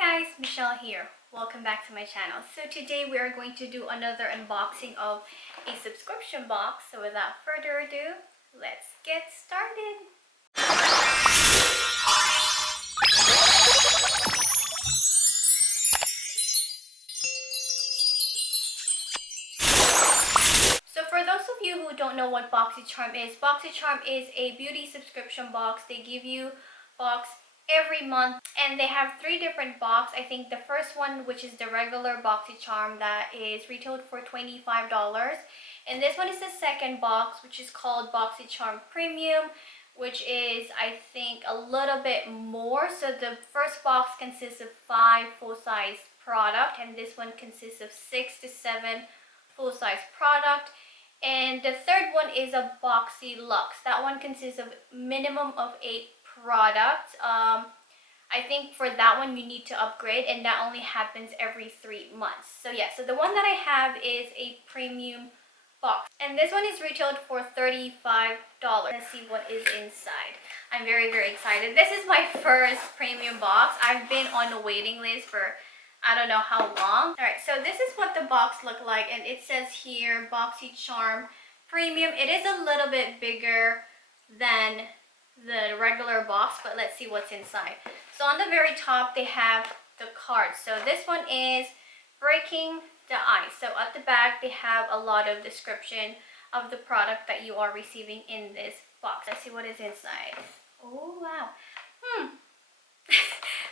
Guys, Michelle here. Welcome back to my channel. So today we are going to do another unboxing of a subscription box. So without further ado, let's get started. So for those of you who don't know what Boxycharm is a beauty subscription box. They give you box every month, and they have 3 different box. I think the first one, which is the regular Boxycharm, that is retailed for $25, and this one is the second box, which is called Boxycharm Premium, which is, I think, a little bit more. So the first box consists of 5 full-size product, and this one consists of 6 to 7 full-size product. And the third one is a Boxy Luxe. That one consists of minimum of 8 products. I think for that one you need to upgrade, and that only happens every 3 months. So yeah, so the one that I have is a premium box, and this one is retailed for $35. Let's see what is inside. I'm very excited. This is my first premium box. I've been on a waiting list for I don't know how long. Alright, so this is what the box looked like, and it says here Boxycharm Premium. It is a little bit bigger than the regular box, but let's see what's inside. So on the very top they have the card. So this one is Breaking the Ice. So at the back they have a lot of description of the product that you are receiving in this box. Let's see what is inside. Oh wow.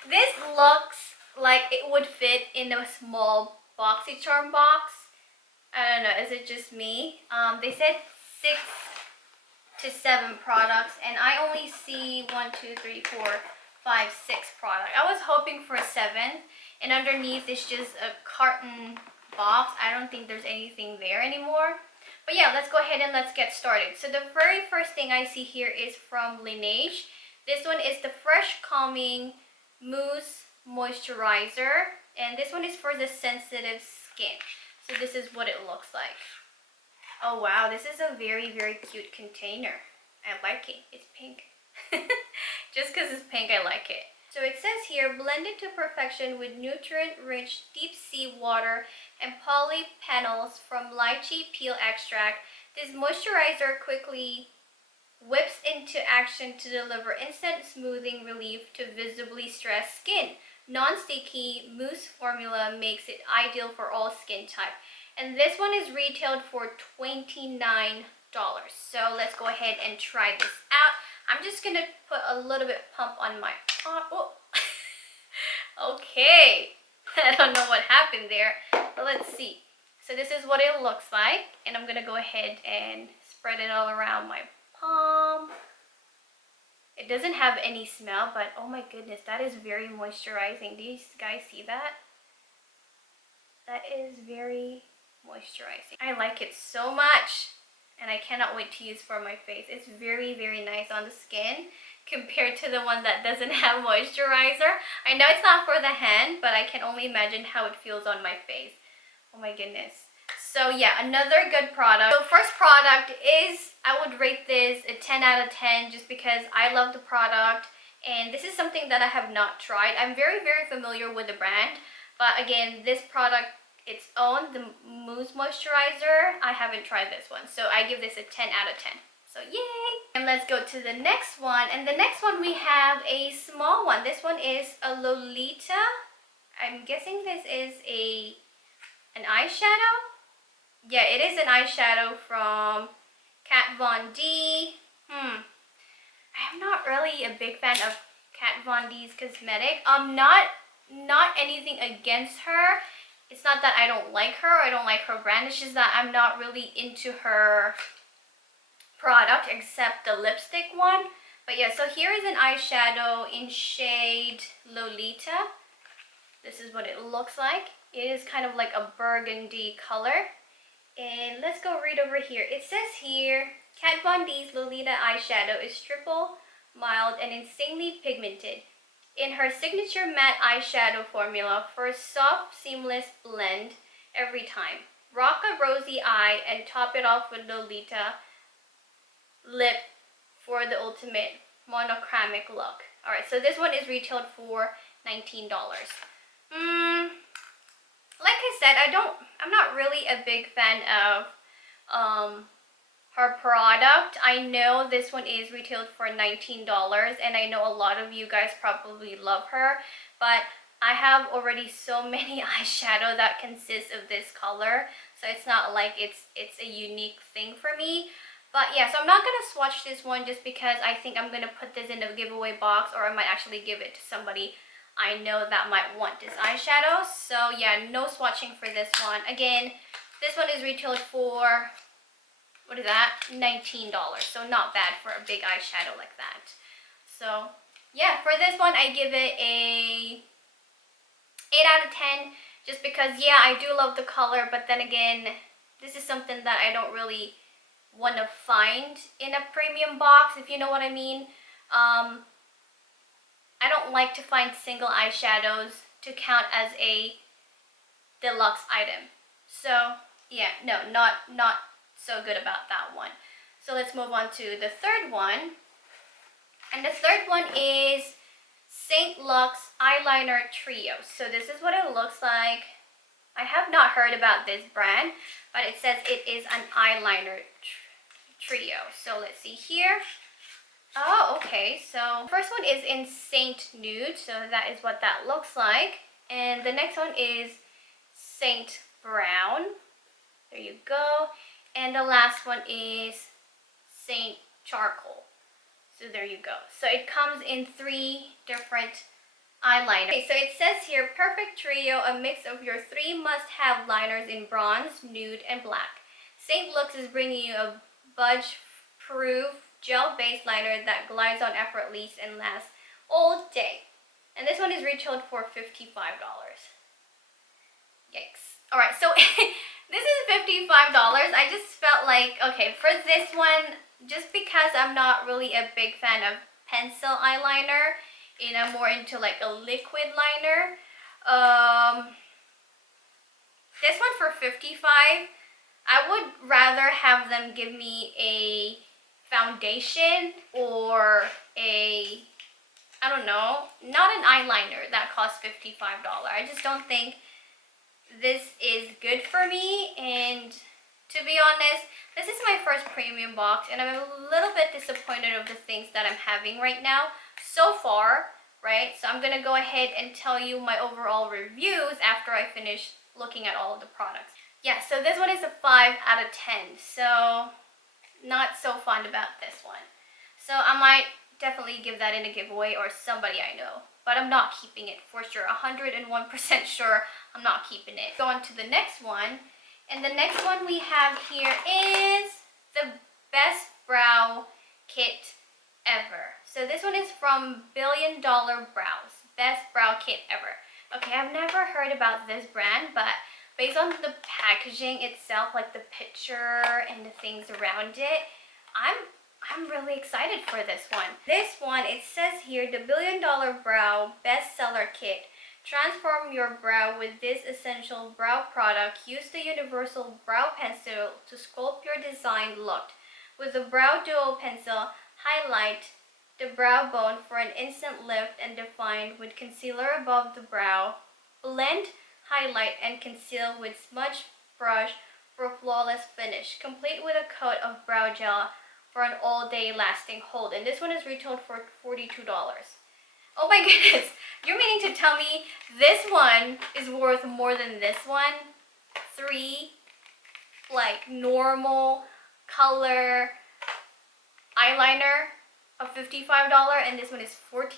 This looks like it would fit in a small Boxycharm box. I don't know, is it just me? They said 6 to 7 products, and I only see 1, 2, 3, 4, 5, 6 products. I was hoping for 7, and underneath is just a carton box. I don't think there's anything there anymore. But yeah, let's go ahead and let's get started. So the very first thing I see here is from Laneige. This one is the Fresh Calming Mousse Moisturizer, and this one is for the sensitive skin. So this is what it looks like. Oh wow, this is a very cute container. I like it. It's pink. Just because it's pink, I like it. So it says here, blended to perfection with nutrient-rich deep sea water and polyphenols from lychee peel extract, this moisturizer quickly whips into action to deliver instant smoothing relief to visibly stressed skin. Non-sticky mousse formula makes it ideal for all skin type. And this one is retailed for $29. So let's go ahead and try this out. I'm just gonna put a little bit pump on my arm. Oh. Okay. I don't know what happened there, but let's see. So this is what it looks like, and I'm gonna go ahead and spread it all around my palm. It doesn't have any smell, but oh my goodness, that is very moisturizing. Do you guys see that? That is very moisturizing. I like it so much, and I cannot wait to use for my face. It's very nice on the skin compared to the one that doesn't have moisturizer. I know it's not for the hand, but I can only imagine how it feels on my face. Oh my goodness. So yeah, another good product. So first product is, I would rate this a 10 out of 10 just because I love the product, and this is something that I have not tried. I'm very familiar with the brand, but again, this product, its own, the Mousse Moisturizer, I haven't tried this one. So I give this a 10 out of 10. So yay! And let's go to the next one. And the next one we have a small one. This one is a Lolita. I'm guessing this is an eyeshadow. Yeah, it is an eyeshadow from Kat Von D. I'm not really a big fan of Kat Von D's cosmetic. Not anything against her. It's not that I don't like her, I don't like her brand. It's just that I'm not really into her product except the lipstick one. But yeah, so here is an eyeshadow in shade Lolita. This is what it looks like. It is kind of like a burgundy color. And let's go read over here. It says here, Kat Von D's Lolita eyeshadow is triple mild and insanely pigmented. In her signature matte eyeshadow formula for a soft, seamless blend every time. Rock a rosy eye and top it off with Lolita lip for the ultimate monochromatic look. Alright, so this one is retailed for $19. Like I said, I'm not really a big fan of her product. I know this one is retailed for $19, and I know a lot of you guys probably love her, but I have already so many eyeshadow that consists of this color, so it's not like it's a unique thing for me. But yeah, so I'm not gonna swatch this one just because I think I'm gonna put this in a giveaway box, or I might actually give it to somebody I know that might want this eyeshadow. So yeah, no swatching for this one. Again, this one is retailed for, what is that, $19, so not bad for a big eyeshadow like that. So yeah, for this one I give it a 8 out of 10, just because yeah, I do love the color, but then again, this is something that I don't really want to find in a premium box, if you know what I mean. I don't like to find single eyeshadows to count as a deluxe item. So yeah, no, not so good about that one. So let's move on to the third one. And the third one is St. Luxe Eyeliner Trio. So this is what it looks like. I have not heard about this brand, but it says it is an eyeliner trio. So let's see here. Oh, okay. So first one is in Saint Nude. So that is what that looks like. And the next one is Saint Brown. There you go. And the last one is Saint Charcoal. So there you go. So it comes in 3 different eyeliners. Okay, so it says here, perfect trio, a mix of your 3 must-have liners in bronze, nude, and black. St. Luxe is bringing you a budge-proof gel-based liner that glides on effortlessly and lasts all day. And this one is retailed for $55. Yikes. Alright, so this is $55. I just felt like, okay, for this one, just because I'm not really a big fan of pencil eyeliner, and I'm more into like a liquid liner, this one for $55, I would rather have them give me a foundation or a, I don't know, not an eyeliner that costs $55. I just don't think this is good for me, and to be honest, this is my first premium box, and I'm a little bit disappointed of the things that I'm having right now so far, right? So I'm gonna go ahead and tell you my overall reviews after I finish looking at all of the products. Yeah, so this one is a 5 out of 10, so not so fond about this one. So I might definitely give that in a giveaway, or somebody I know, but I'm not keeping it for sure. 101% sure I'm not keeping it. Go on to the next one, and the next one we have here is the Best Brow Kit Ever. So this one is from Billion Dollar Brows. Best Brow Kit Ever. Okay, I've never heard about this brand, but based on the packaging itself, like the picture and the things around it, I'm really excited for this one. This one, it says here, the Billion Dollar Brow Bestseller Kit. Transform your brow with this essential brow product. Use the universal brow pencil to sculpt your designed look. With the Brow Duo Pencil, highlight the brow bone for an instant lift and define with concealer above the brow. Blend, highlight, and conceal with smudge brush for a flawless finish. Complete with a coat of brow gel for an all-day lasting hold. And this one is retailed for $42. Oh my goodness, you're meaning to tell me this one is worth more than this one? 3 like normal color eyeliner of $55, and this one is $42.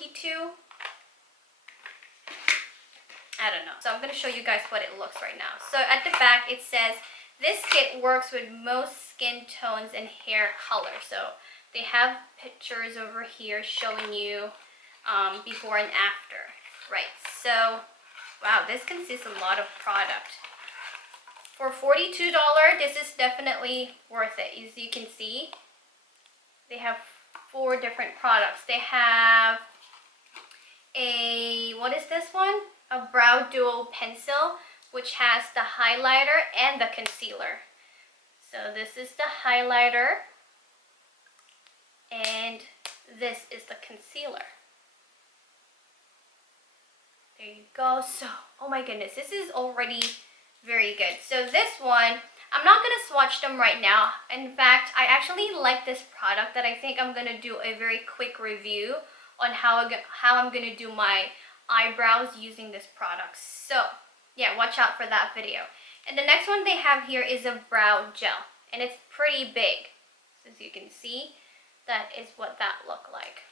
I don't know. So I'm going to show you guys what it looks right now. So at the back it says, this kit works with most skin tones and hair color. So they have pictures over here showing you before and after. Right, so wow, this consists of a lot of product. For $42, this is definitely worth it. As you can see, they have 4 different products. They have a, what is this one? A Brow Duo Pencil, which has the highlighter and the concealer. So this is the highlighter, and this is the concealer. There you go. So, oh my goodness, this is already very good. So this one, I'm not going to swatch them right now. In fact, I actually like this product that I think I'm going to do a very quick review on how I'm going to do my eyebrows using this product. So, yeah, watch out for that video. And the next one they have here is a brow gel. And it's pretty big. So as you can see, that is what that look like.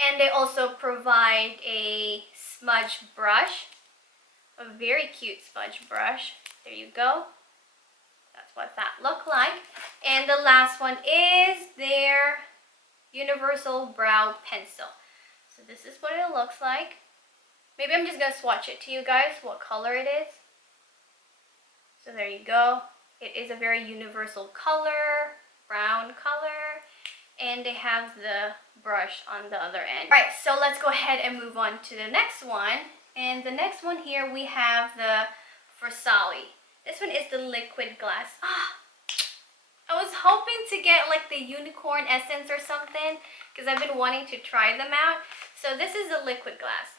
And they also provide a smudge brush. A very cute smudge brush. There you go. That's what that look like. And the last one is their universal brow pencil. So this is what it looks like. Maybe I'm just going to swatch it to you guys, what color it is. So there you go. It is a very universal color, brown color. And they have the brush on the other end. Alright, so let's go ahead and move on to the next one. And the next one here, we have the Versali. This one is the liquid glass. I was hoping to get like the unicorn essence or something because I've been wanting to try them out. So this is the liquid glass.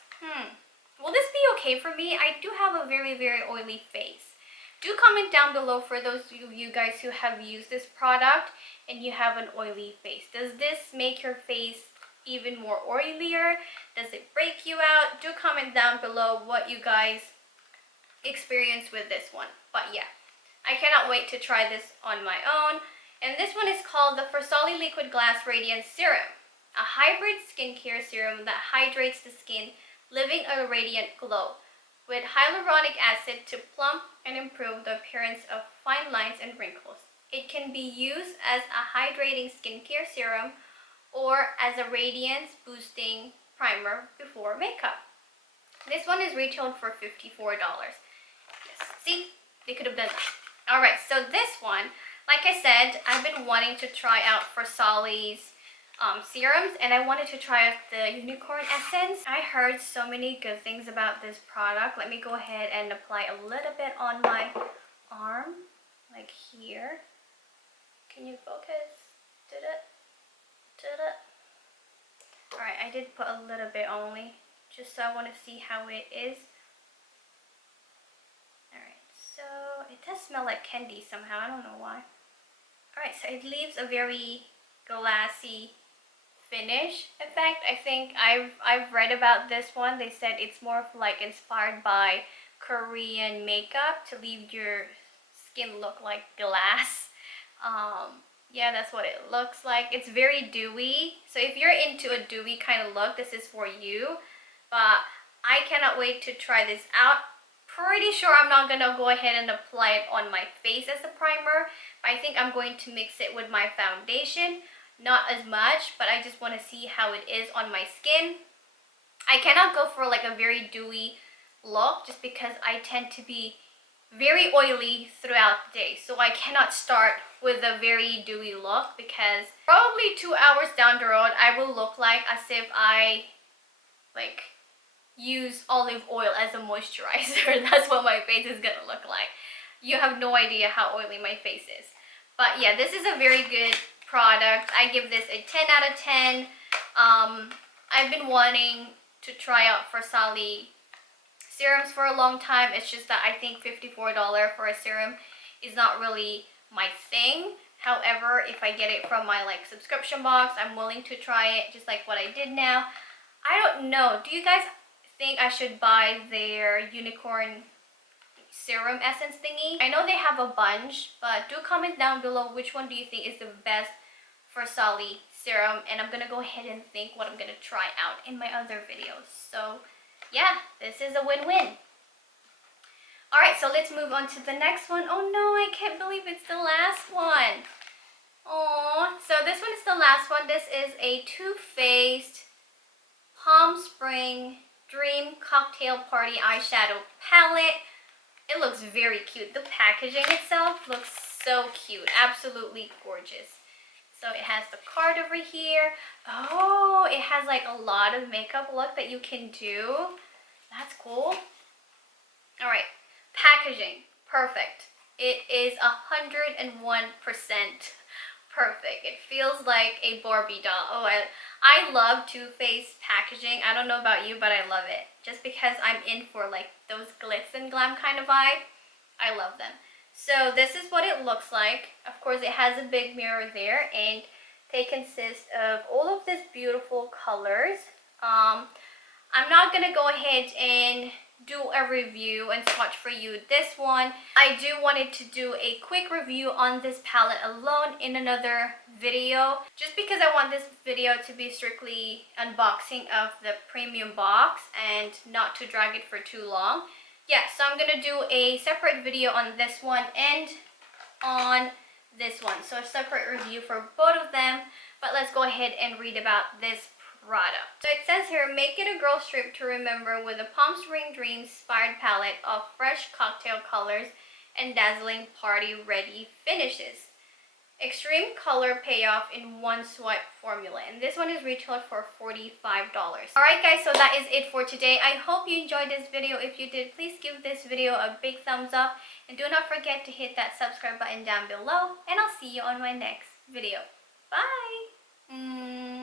Will this be okay for me? I do have a very, very oily face. Do comment down below for those of you guys who have used this product and you have an oily face. Does this make your face even more oilier? Does it break you out? Do comment down below what you guys experience with this one. But yeah, I cannot wait to try this on my own. And this one is called the Versali Liquid Glass Radiance Serum, a hybrid skincare serum that hydrates the skin, leaving a radiant glow, with hyaluronic acid to plump and improve the appearance of fine lines and wrinkles. It can be used as a hydrating skincare serum or as a radiance boosting primer before makeup. This one is retailed for $54. Yes, see? They could have done that. Alright, so this one, like I said, I've been wanting to try out Versali's serums, and I wanted to try out the unicorn essence. I heard so many good things about this product. Let me go ahead and apply a little bit on my arm, like here. Can you focus? Did it? Alright, I did put a little bit only, just so I want to see how it is. Alright, so it does smell like candy somehow, I don't know why. Alright, so it leaves a very glassy finish. In fact, I think I've read about this one. They said it's more of like inspired by Korean makeup to leave your skin look like glass. Yeah, that's what it looks like. It's very dewy. So if you're into a dewy kind of look, this is for you. But I cannot wait to try this out. Pretty sure I'm not going to go ahead and apply it on my face as a primer. But I think I'm going to mix it with my foundation. Not as much, but I just want to see how it is on my skin. I cannot go for like a very dewy look just because I tend to be very oily throughout the day. So I cannot start with a very dewy look because probably 2 hours down the road I will look like as if I like use olive oil as a moisturizer. That's what my face is gonna look like. You have no idea how oily my face is. But yeah, this is a very good product. I give this a 10 out of 10. I've been wanting to try out Versali serums for a long time. It's just that I think $54 for a serum is not really my thing. However, if I get it from my like subscription box, I'm willing to try it just like what I did now. I don't know. Do you guys think I should buy their unicorn serum essence thingy? I know they have a bunch, but do comment down below which one do you think is the best Versali serum, and I'm gonna go ahead and think what I'm gonna try out in my other videos. So yeah, this is a win-win. Alright, so let's move on to the next one. Oh no, I can't believe it's the last one. Oh, so this one is the last one. This is a Too Faced Palm Spring Dream Cocktail Party Eyeshadow Palette. It looks very cute. The packaging itself looks so cute. Absolutely gorgeous. So it has the card over here. Oh, it has like a lot of makeup look that you can do. That's cool. Alright, packaging. Perfect. It is 101% perfect. It feels like a Barbie doll. Oh, I love Too Faced packaging. I don't know about you, but I love it. Just because I'm in for like those glitz and glam kind of vibe. I love them. So this is what it looks like. Of course, it has a big mirror there, and they consist of all of these beautiful colors. I'm not gonna go ahead and do a review and swatch for you this one. I do wanted to do a quick review on this palette alone in another video, just because I want this video to be strictly unboxing of the premium box and not to drag it for too long. Yeah, so I'm gonna do a separate video on this one and on this one, so a separate review for both of them. But let's go ahead and read about this product. So it says here, make it a girl trip to remember with a Palm Spring Dreams inspired palette of fresh cocktail colors and dazzling party ready finishes. Extreme color payoff in one swipe formula, and this one is retailed for $45. Alright guys, so that is it for today. I hope you enjoyed this video. If you did, please give this video a big thumbs up, and do not forget to hit that subscribe button down below, and I'll see you on my next video. Bye!